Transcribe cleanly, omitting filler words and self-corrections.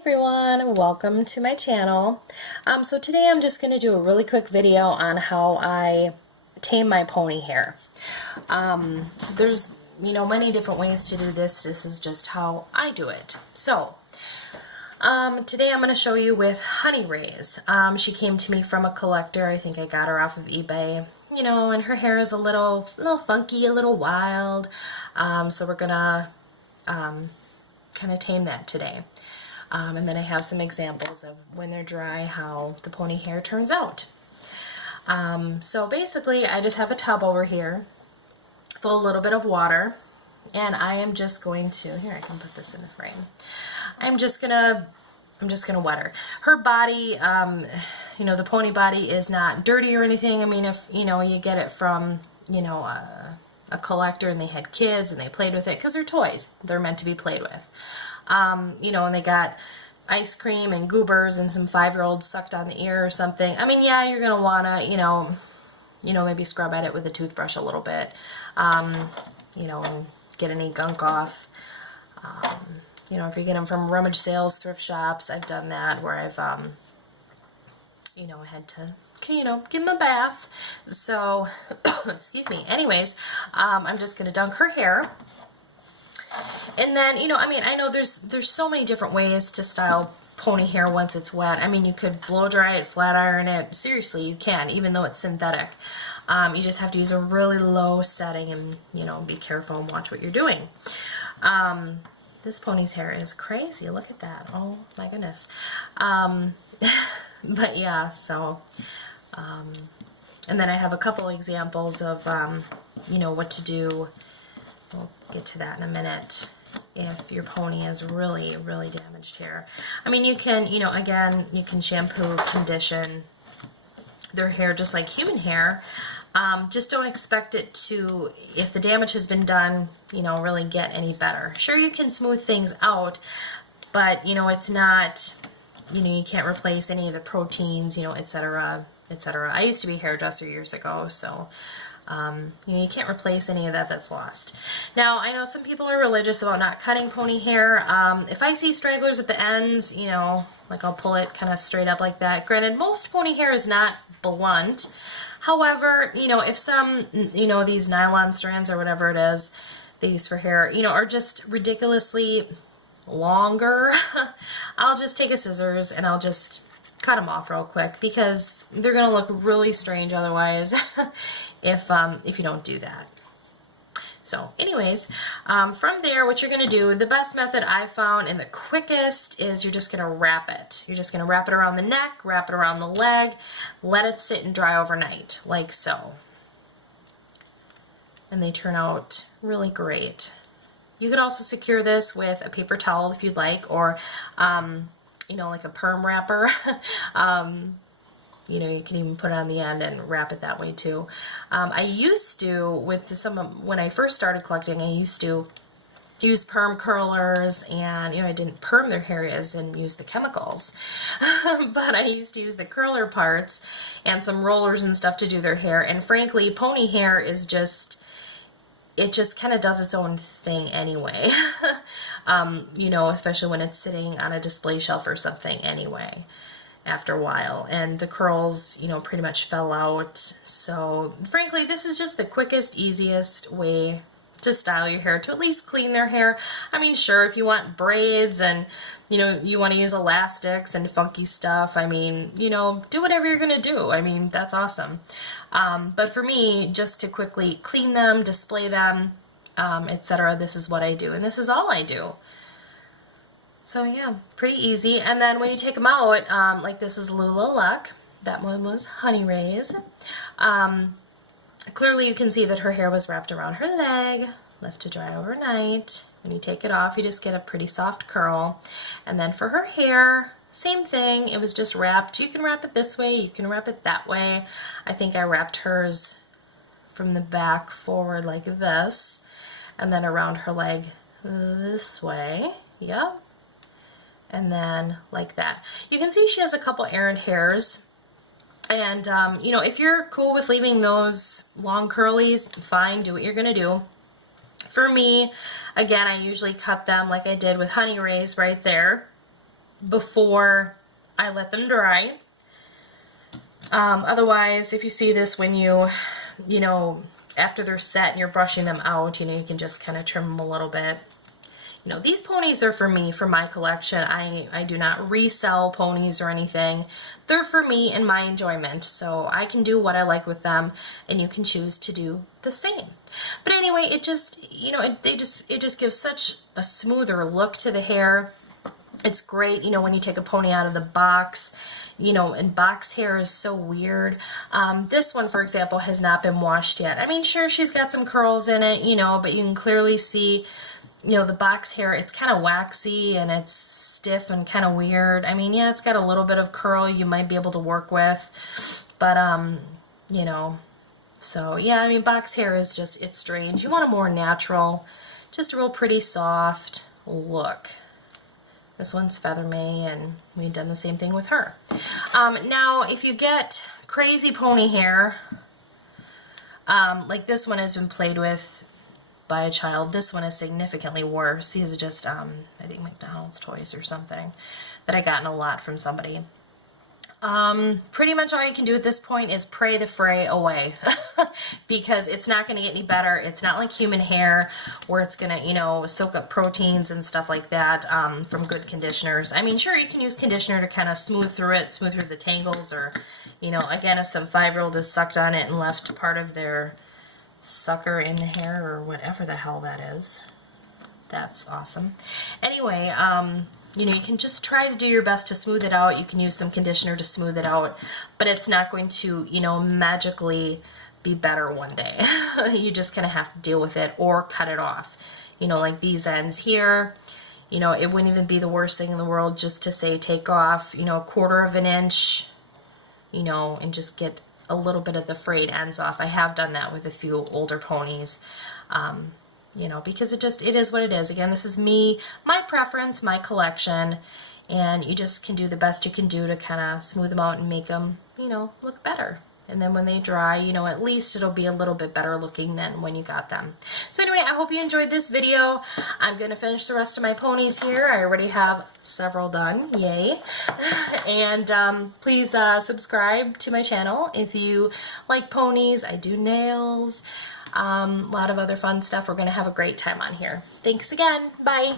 Everyone, welcome to my channel. So today I'm just going to do a really quick video on how I tame my pony hair. There's many different ways to do this. This is just how I do it. So today I'm going to show you with Honey Rays. She came to me from a collector. I think I got her off of eBay. And her hair is a little funky, a little wild. So we're gonna kind of tame that today. And then I have some examples of when they're dry, how the pony hair turns out. So basically, I just have a tub over here, full of a little bit of water, and I am just going to, here I can put this in the frame. I'm just gonna wet her. Her body, the pony body is not dirty or anything. I mean, if you get it from a collector and they had kids and they played with it, because they're toys, they're meant to be played with. And they got ice cream and goobers and some 5-year-olds sucked on the ear or something. I mean, yeah, you're gonna wanna, maybe scrub at it with a toothbrush a little bit, and get any gunk off. If you get them from rummage sales, thrift shops, I've done that where I've, had to, give them a bath. So, excuse me. Anyways, I'm just gonna dunk her hair. And then, I know there's so many different ways to style pony hair once it's wet. I mean, you could blow dry it, flat iron it. Seriously, you can, even though it's synthetic. You just have to use a really low setting and, be careful and watch what you're doing. This pony's hair is crazy. Look at that. Oh, my goodness. But yeah, so, and then I have a couple examples of, what to do. We'll get to that in a minute if your pony is really, really damaged hair. I mean, you can, again, you can shampoo, condition their hair just like human hair. Just don't expect it to, if the damage has been done, really get any better. Sure, you can smooth things out, but, it's not, you can't replace any of the proteins, etc., etc. I used to be a hairdresser years ago, so you can't replace any of that that's lost. Now, I know some people are religious about not cutting pony hair. If I see stragglers at the ends, like I'll pull it kind of straight up like that. Granted, most pony hair is not blunt. However, if some, these nylon strands or whatever it is they use for hair, are just ridiculously longer, I'll just take a scissors and I'll just cut them off real quick, because they're going to look really strange otherwise if you don't do that. So anyways, from there, what you're going to do, the best method I've found and the quickest is you're just going to wrap it. You're just going to wrap it around the neck, wrap it around the leg, let it sit and dry overnight, like so. And they turn out really great. You could also secure this with a paper towel if you'd like, or like a perm wrapper. You can even put it on the end and wrap it that way too. I used to, when I first started collecting, I used to use perm curlers, and I didn't perm their hair and use the chemicals, but I used to use the curler parts and some rollers and stuff to do their hair. And frankly, pony hair is it just kind of does its own thing anyway. Especially when it's sitting on a display shelf or something anyway, after a while. And the curls, pretty much fell out. So frankly, this is just the quickest, easiest way to style your hair, to at least clean their hair. I mean, sure, if you want braids and, you want to use elastics and funky stuff, I mean, do whatever you're going to do. I mean, that's awesome. But for me, just to quickly clean them, display them, etc., this is what I do. And this is all I do. So yeah, pretty easy. And then when you take them out, like this is Lula Luck. That one was Honey Rays. Clearly you can see that her hair was wrapped around her leg, left to dry overnight. When you take it off, you just get a pretty soft curl. And then for her hair, same thing. It was just wrapped. You can wrap it this way, you can wrap it that way. I think I wrapped hers from the back forward like this, and then around her leg this way. Yep. And then like that. You can see she has a couple errant hairs. And, if you're cool with leaving those long curlies, fine, do what you're going to do. For me, again, I usually cut them like I did with Honey Rays right there. before I let them dry. Otherwise, if you see this when you know, after they're set and you're brushing them out, you know, you can just kind of trim them a little bit. You know, these ponies are for me, for my collection. I do not resell ponies or anything. They're for me and my enjoyment. So I can do what I like with them, and you can choose to do the same. But anyway, it just, you know, it just gives such a smoother look to the hair. It's great, you know, when you take a pony out of the box, you know, and box hair is so weird. This one, for example, has not been washed yet. I mean, sure, she's got some curls in it, you know, but you can clearly see, you know, the box hair, it's kind of waxy and it's stiff and kind of weird. I mean, yeah, it's got a little bit of curl you might be able to work with, but, you know, so yeah, I mean, box hair is just, it's strange. You want a more natural, just a real pretty soft look. This one's Feather May, and we've done the same thing with her. Now, if you get crazy pony hair, like this one has been played with by a child. This one is significantly worse. These are just, I think McDonald's toys or something that I gotten a lot from somebody. Pretty much all you can do at this point is pray the fray away because it's not going to get any better. It's not like human hair where it's going to, you know, soak up proteins and stuff like that from good conditioners. I mean, sure, you can use conditioner to kind of smooth through it, smooth through the tangles, or, you know, again, if some 5-year-old has sucked on it and left part of their sucker in the hair or whatever the hell that is. That's awesome. Anyway, you know, you can just try to do your best to smooth it out. You can use some conditioner to smooth it out, but it's not going to, you know, magically be better one day. You just kind of have to deal with it or cut it off. You know, like these ends here, you know, it wouldn't even be the worst thing in the world just to say take off, you know, 1/4 of an inch, you know, and just get a little bit of the frayed ends off. I have done that with a few older ponies, you know, because it is what it is. Again, this is me, my preference, my collection, and you just can do the best you can do to kind of smooth them out and make them, you know, look better. And then when they dry, you know, at least it'll be a little bit better looking than when you got them. So anyway, I hope you enjoyed this video. I'm going to finish the rest of my ponies here. I already have several done. Yay. And please subscribe to my channel if you like ponies. I do nails. A lot of other fun stuff. We're going to have a great time on here. Thanks again. Bye.